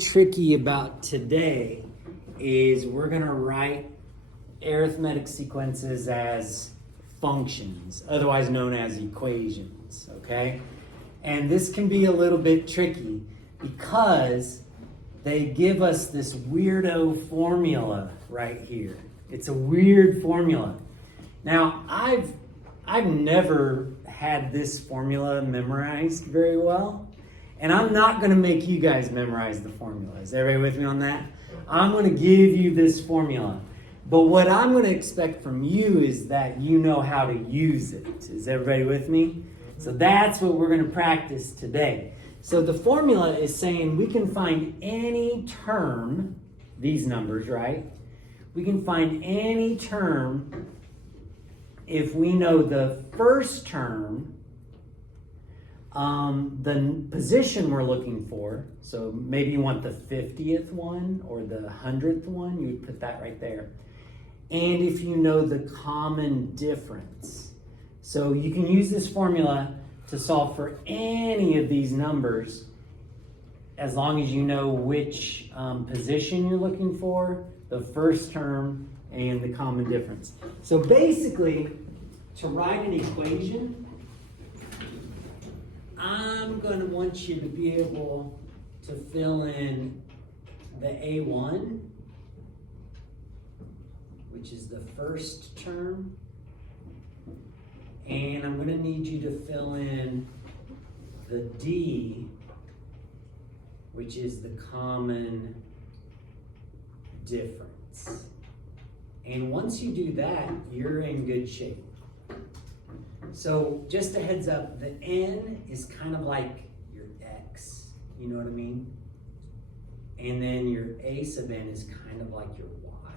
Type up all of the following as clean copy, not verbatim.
Tricky about today is we're going to write arithmetic sequences as functions, otherwise known as equations, okay? And this can be a little bit tricky because they give us this weirdo formula right here. It's a weird formula. Now, I've never had this formula memorized very well. And I'm not going to make you guys memorize the formula. Is everybody with me on that? I'm going to give you this formula. But what I'm going to expect from you is that you know how to use it. Is everybody with me? So that's what we're going to practice today. So the formula is saying we can find any term, these numbers, right? We can find any term if we know the first term, the position we're looking for. So maybe you want the 50th one or the 100th one, you would put that right there. And if you know the common difference. So you can use this formula to solve for any of these numbers as long as you know which position you're looking for, the first term, and the common difference. So basically, to write an equation, I'm going to want you to be able to fill in the A1, which is the first term, and I'm going to need you to fill in the D, which is the common difference. And once you do that, you're in good shape. So just a heads up, the N is kind of like your X, you know what I mean? And then your A sub N is kind of like your Y.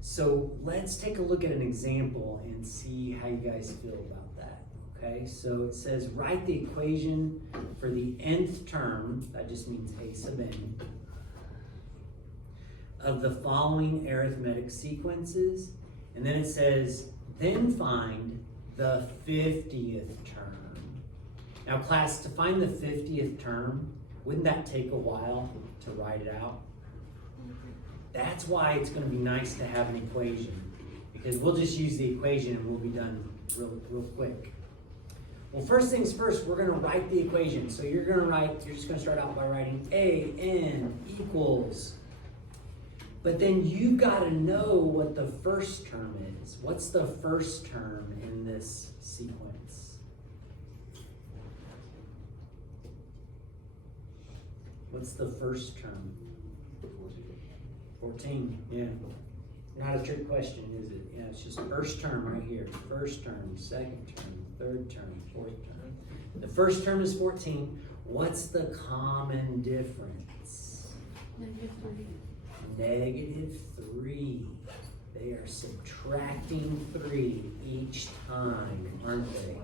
So let's take a look at an example and see how you guys feel about that, okay? So it says write the equation for the nth term, that just means A sub N, of the following arithmetic sequences. And then it says, then find the 50th term. Now class, to find the 50th term, wouldn't that take a while to write it out? That's why it's going to be nice to have an equation, because we'll just use the equation and we'll be done real quick. Well, first things first, we're going to write the equation. So you're just going to start out by writing AN equals. But then you've got to know what the first term is. What's the first term in this sequence? What's the first term? 14, yeah. Not a trick question, is it? Yeah, it's just first term right here. First term, second term, third term, fourth term. The first term is 14. What's the common difference? -3. They are subtracting 3 each time, aren't they?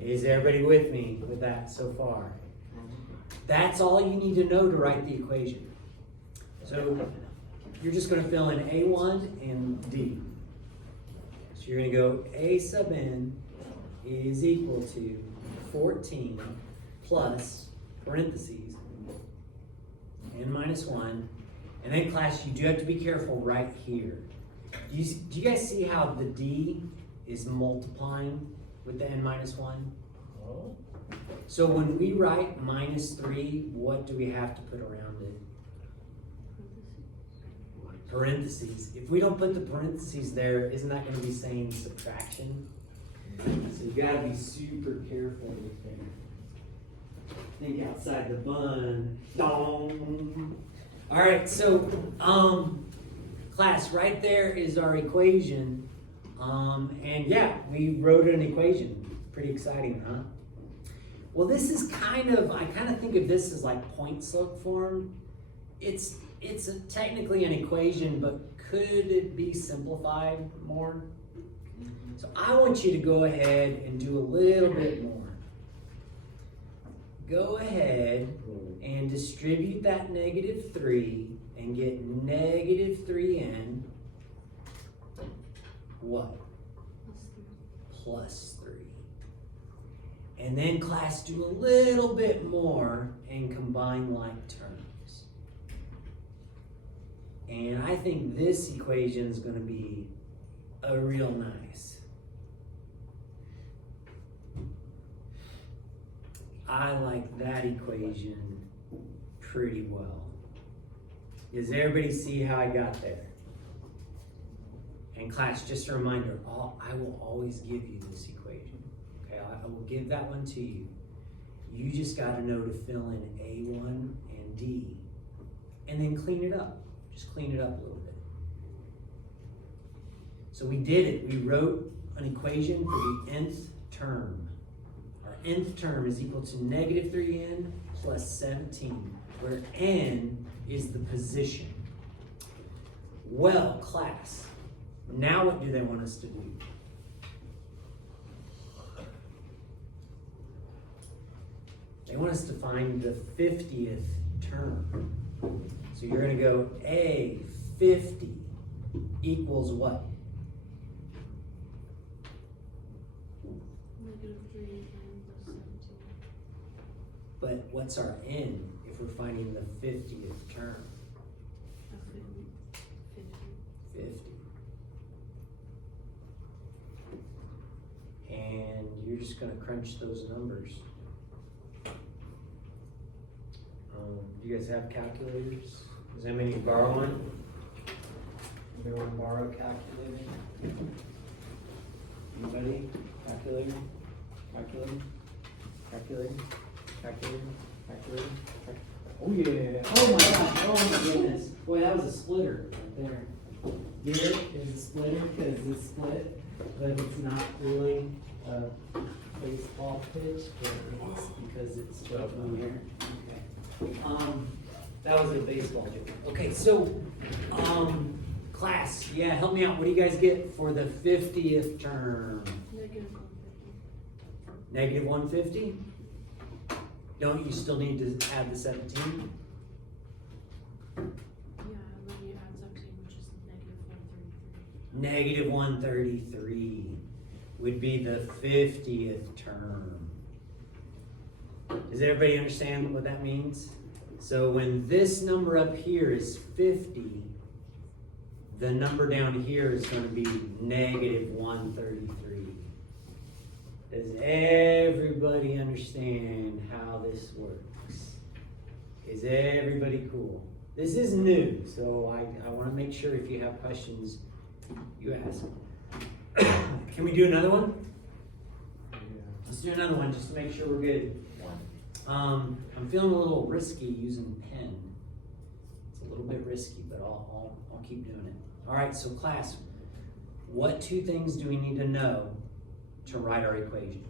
Is everybody with me with that so far? That's all you need to know to write the equation. So you're just going to fill in A1 and D. So you're going to go A sub N is equal to 14 plus parentheses N minus 1. And then class, you do have to be careful right here. Do you guys see how the D is multiplying with the N minus 1? So when we write -3, what do we have to put around it? Parentheses. If we don't put the parentheses there, isn't that going to be saying subtraction? So you got to be super careful with that. Think outside the bun. Dong. All right, so class, right there is our equation. And yeah, we wrote an equation. Pretty exciting, huh? Well, this is I kind of think of this as like point slope form. It's technically an equation, but could it be simplified more? So I want you to go ahead and do a little bit more. Go ahead and distribute that -3 and get -3n what? +3. And then class, do a little bit more and combine like terms. And I think this equation is going to be a real nice. I like that equation pretty well. Does everybody see how I got there? And class, just a reminder, I will always give you this equation. Okay, I will give that one to you. You just got to know to fill in A1 and D, and then clean it up. Just clean it up a little bit. So we did it. We wrote an equation for the nth term. Our nth term is equal to negative 3n plus 17, where n is the position. Well, class, now what do they want us to do? They want us to find the 50th term. So you're going to go A 50 equals what? Negative 3n plus 17. But what's our n if we're finding the 50th term? 50. And you're just going to crunch those numbers. Do you guys have calculators? Does anybody borrow one? Anybody want to borrow a calculator? Anybody? Calculator? Calculator? Calculator? Calculator? Calculator? Oh yeah! Oh my gosh! Oh my goodness! Boy, that was a splitter right there. Get it? It's a splitter because it's split, but it's not really a baseball pitch, but it's because it's split from here. Okay. That was a baseball joke. Okay, so, class, yeah, help me out. What do you guys get for the 50th term? Negative 150. Negative 150? Don't you still need to add the 17? Yeah, and then you add 17, which is negative 133. Negative 133 would be the 50th term. Does everybody understand what that means? So when this number up here is 50, the number down here is going to be negative 133. Does everybody understand how this works? Is everybody cool? This is new, so I want to make sure if you have questions, you ask. Can we do another one? Yeah. Let's do another one just to make sure we're good. I'm feeling a little risky using pen. It's a little bit risky, but I'll keep doing it. All right, so class, what two things do we need to know to write our equation?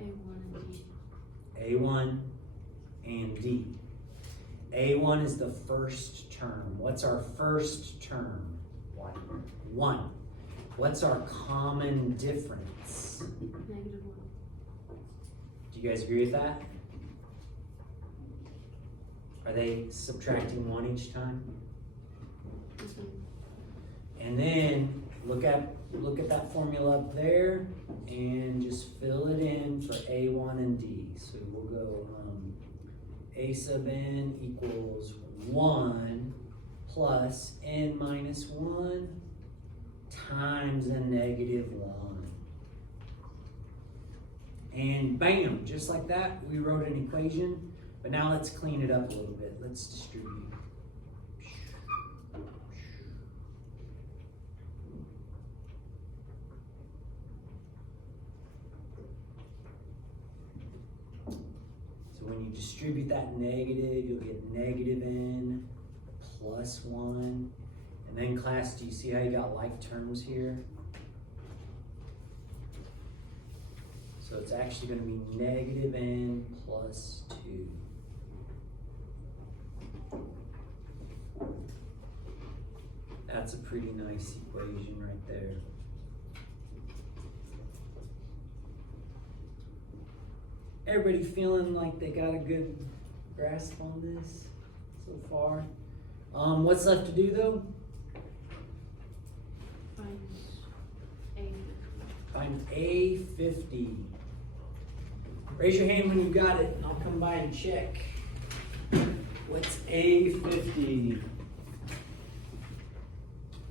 A1 and D. A1 and D. A1 is the first term. What's our first term? 1. What's our common difference? Negative 1. Do you guys agree with that? Are they subtracting 1 each time? Mm-hmm. And then look at that formula up there and just fill it in for A1 and D. So we'll go A sub n equals 1 plus n minus 1 times a negative 1. And bam, just like that, we wrote an equation. But now let's clean it up a little bit. Let's distribute. So when you distribute that negative, you'll get negative n plus 1. And then class, do you see how you got like terms here? So it's actually going to be negative n plus 2. That's a pretty nice equation right there. Everybody feeling like they got a good grasp on this so far? What's left to do though? Find A50. Find A50. Raise your hand when you got it, and I'll come by and check. What's A50?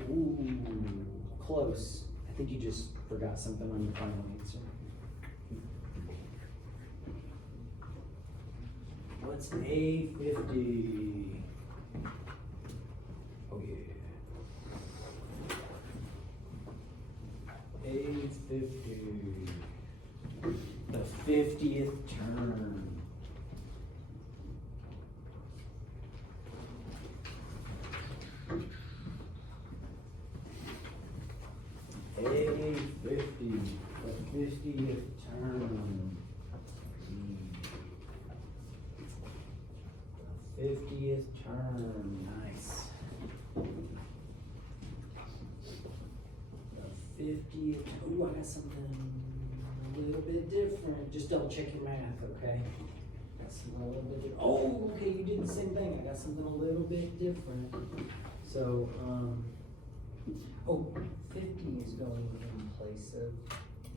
Ooh, close. I think you just forgot something on your final answer. What's A50? Oh yeah. A50. The 50th term. A50, the 50th term. The 50th term, nice. The 50th, ooh, I got something a little bit different. Just double check your math, okay? Got something a little bit different. Oh, okay, you did the same thing. I got something a little bit different. So, oh, 50 is going in place of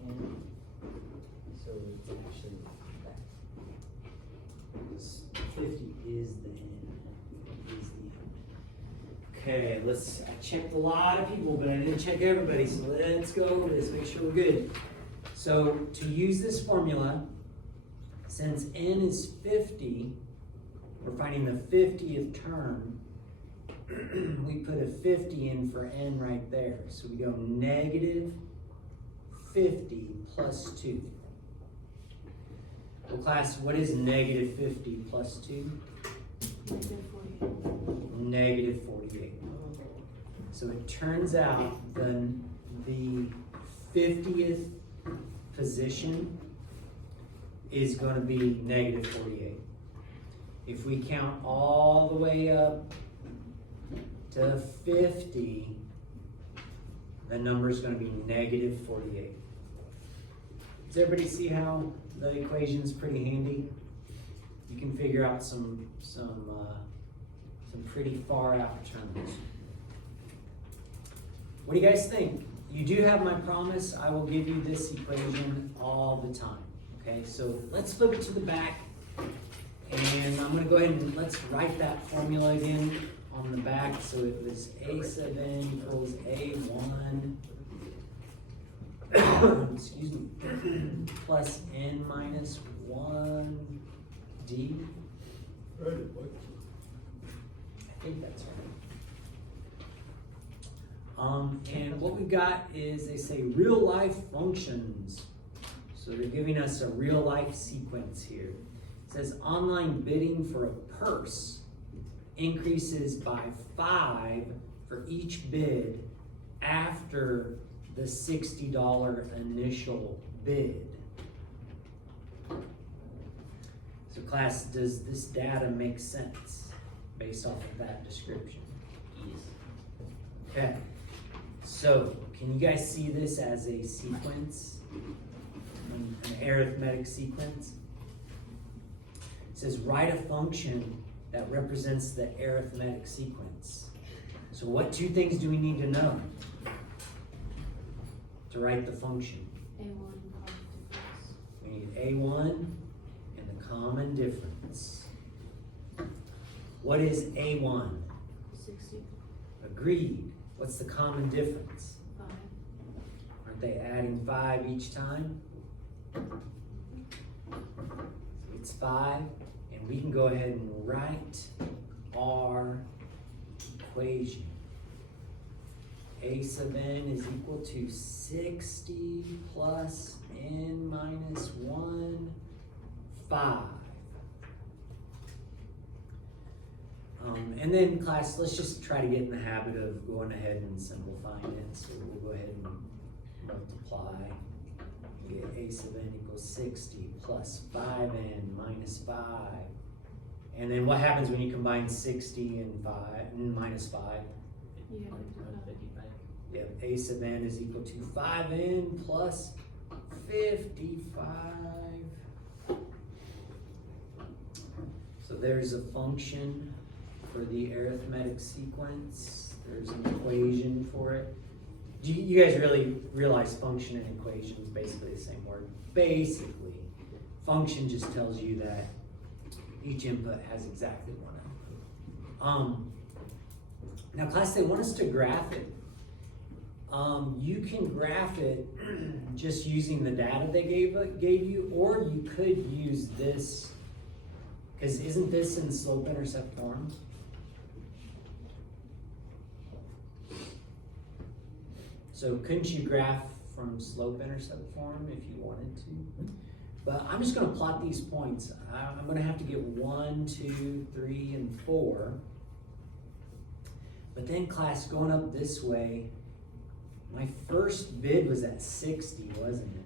n. So it's actually that. 50 is the n. Is the n. Okay, I checked a lot of people, but I didn't check everybody. So let's go over this, make sure we're good. So to use this formula, since n is 50, we're finding the 50th term. We put a 50 in for n right there. So we go negative 50 plus 2. Well, class, what is negative 50 plus 2? Negative 48. Negative 48. So it turns out the 50th position is going to be negative 48. If we count all the way up to 50, the number is going to be negative 48. Does everybody see how the equation is pretty handy? You can figure out some pretty far out terms. What do you guys think? You do have my promise. I will give you this equation all the time. Okay, so let's flip it to the back. And I'm going to go ahead and let's write that formula again on the back. So it was a sub n equals a1 excuse me, plus n minus 1d. I think that's right. And what we got is they say real life functions. So they're giving us a real life sequence here. It says online bidding for a purse increases by 5 for each bid after the $60 initial bid. So class, does this data make sense based off of that description? Yes. Okay. So can you guys see this as a sequence? An arithmetic sequence? It says write a function that represents the arithmetic sequence. So what two things do we need to know to write the function? A1 common difference. We need A1 and the common difference. What is A1? 60. Agreed. What's the common difference? 5. Aren't they adding 5 each time? So it's 5, and we can go ahead and write our equation. A sub n is equal to 60 plus n minus 1, 5. And then class, let's just try to get in the habit of going ahead and simplifying it. So we'll go ahead and multiply. We get a sub n equals 60 plus 5n minus 5. And then what happens when you combine 60 and 5 and minus 5? You have 55. Yeah, a sub n is equal to 5n plus 55. So there's a function for the arithmetic sequence. There's an equation for it. Do you guys really realize function and equation is basically the same word? Basically. Function just tells you that each input has exactly one output. Now class, they want us to graph it. You can graph it just using the data they gave you, or you could use this, because isn't this in slope-intercept form? So couldn't you graph from slope-intercept form if you wanted to? But I'm just gonna plot these points. I'm gonna have to get 1, 2, 3, and 4. But then class, going up this way, my first bid was at 60, wasn't it?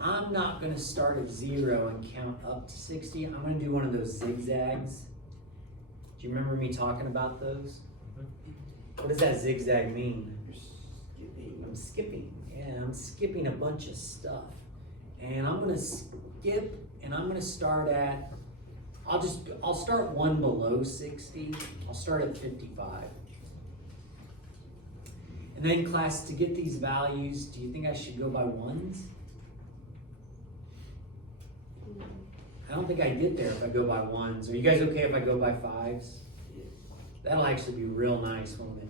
I'm not gonna start at 0 and count up to 60. I'm gonna do one of those zigzags. Do you remember me talking about those? What does that zigzag mean? I'm skipping. Yeah, I'm skipping a bunch of stuff. And I'm gonna skip, and I'm gonna start at, I'll start one below 60. I'll start at 55. And then class, to get these values, do you think I should go by ones? I don't think I get there if I go by ones. Are you guys okay if I go by fives? That'll actually be real nice, won't it?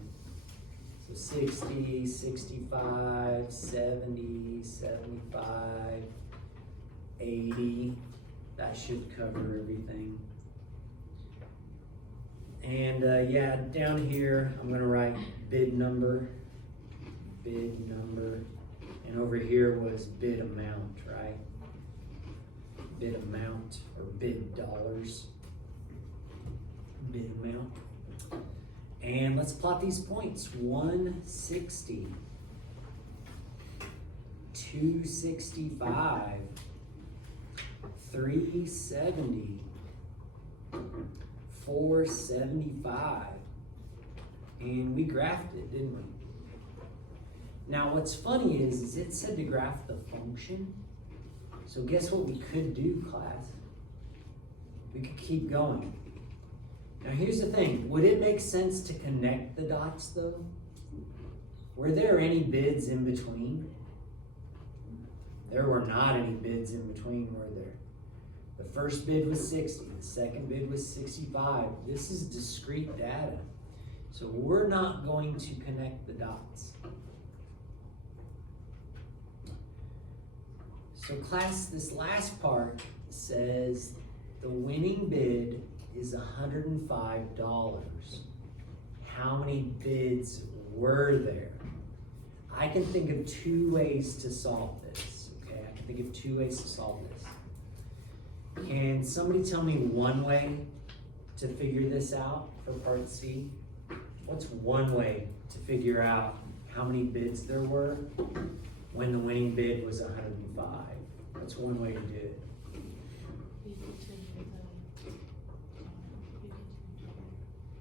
So 60, 65, 70, 75, 80. That should cover everything. And yeah, down here, I'm gonna write bid number, and over here was bid amount, right? Bid amount, or bid dollars, bid amount. And let's plot these points. 160, 265, 370, 475, and we graphed it, didn't we? Now what's funny is it said to graph the function. So guess what we could do, class? We could keep going. Now here's the thing, would it make sense to connect the dots though? Were there any bids in between? There were not any bids in between, were there? The first bid was 60, the second bid was 65. This is discrete data. So we're not going to connect the dots. So class, this last part says the winning bid is $105. How many bids were there? I can think of two ways to solve this, okay? I can think of two ways to solve this. Can somebody tell me one way to figure this out for part C? What's one way to figure out how many bids there were when the winning bid was 105? What's one way to do it? You continue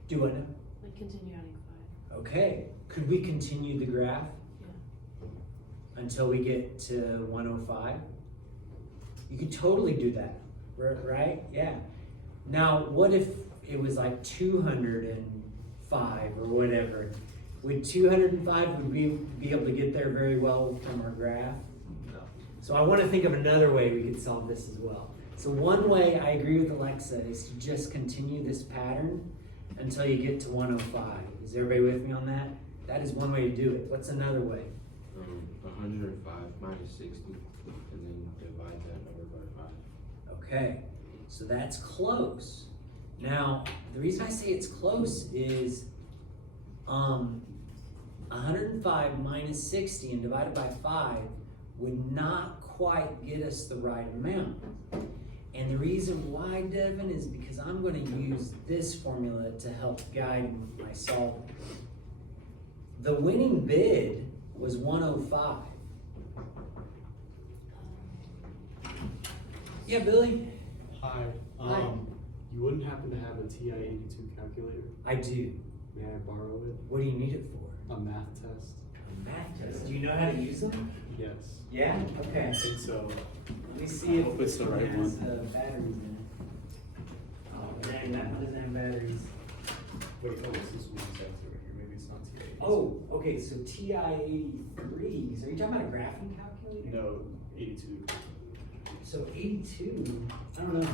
Do it now. like continue adding 5. Okay, could we continue the graph Yeah. until we get to 105? You could totally do that, right? Yeah. Now, what if it was like 205 or whatever? Would 205, would we be able to get there very well from our graph? No. So I want to think of another way we could solve this as well. So one way, I agree with Alexa, is to just continue this pattern until you get to 105. Is everybody with me on that? That is one way to do it. What's another way? 105 minus 60, and then divide that number by 5. Okay, so that's close. Now, the reason I say it's close is 105 minus 60 and divided by 5 would not quite get us the right amount. And the reason why, Devin, is because I'm going to use this formula to help guide my solving. The winning bid was 105. Yeah, Billy? Hi. Hi. You wouldn't happen to have a TI-82 calculator? I do. May I borrow it? What do you need it for? A math test? A math test. Do you know how to use them? Yes. Yeah? Okay. I think so. Let me see if Hope it's the this right has one. batteries in it. Oh, dang, that one doesn't have batteries. Wait, oh, this is one test over here. Maybe it's not TI-82. Oh, okay, so TI-83s. Are you talking about a graphing calculator? No, 82. So 82, I don't know,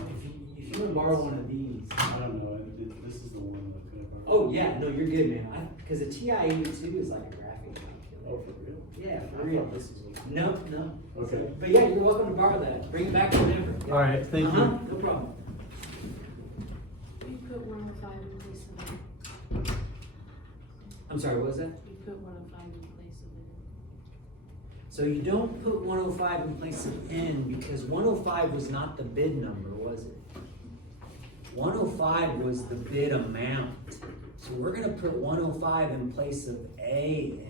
if you wanna borrow one of these. I don't know, this is the one that could have. Oh, yeah, no, you're good, man. Because a TI 82 is like a graphic calculator. Oh, for real? Yeah, I for real. thought this is what. No. Okay. But yeah, you're welcome to borrow that. Bring it back whenever. All right, thank you. No problem. You put 105 in place of it. I'm sorry, what was that? You put 105 in place of it. So you don't put 105 in place of N because 105 was not the bid number, was it? 105 was the bid amount. So we're gonna put 105 in place of AN.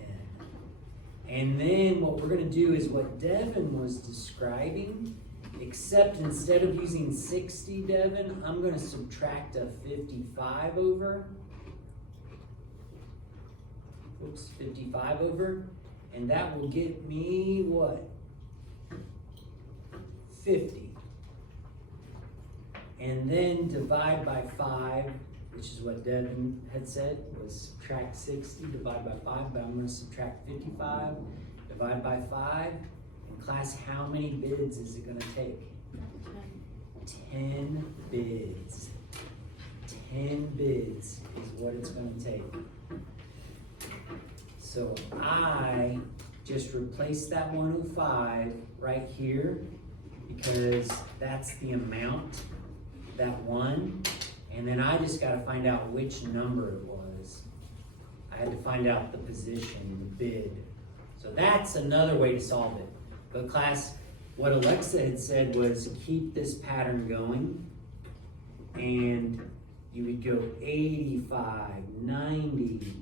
And then what we're gonna do is what Devin was describing, except instead of using 60, Devin, I'm gonna subtract a 55 over. Oops, 55 over. And that will get me what? 50. And then divide by 5, which is what Devin had said, was subtract 60, divide by 5, but I'm going to subtract 55, divide by 5. In class, how many bids is it going to take? 10 bids. 10 bids is what it's going to take. So I just replace that 105 right here because that's the amount, that one, and then I just gotta find out which number it was. I had to find out the position, the bid. So that's another way to solve it. But class, what Alexa had said was keep this pattern going, and you would go 85, 90,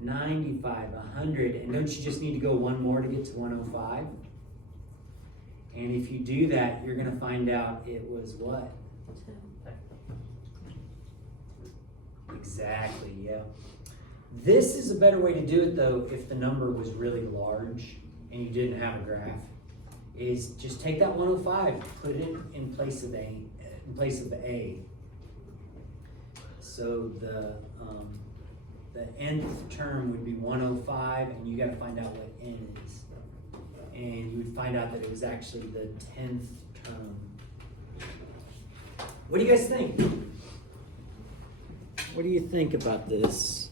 95, 100, and don't you just need to go one more to get to 105? And if you do that, you're gonna find out it was what? Exactly, yeah. This is a better way to do it though if the number was really large and you didn't have a graph, is just take that 105, put it in place of A. So the nth term would be 105, and you gotta find out what n is. And you would find out that it was actually the 10th term. What do you guys think? What do you think about this?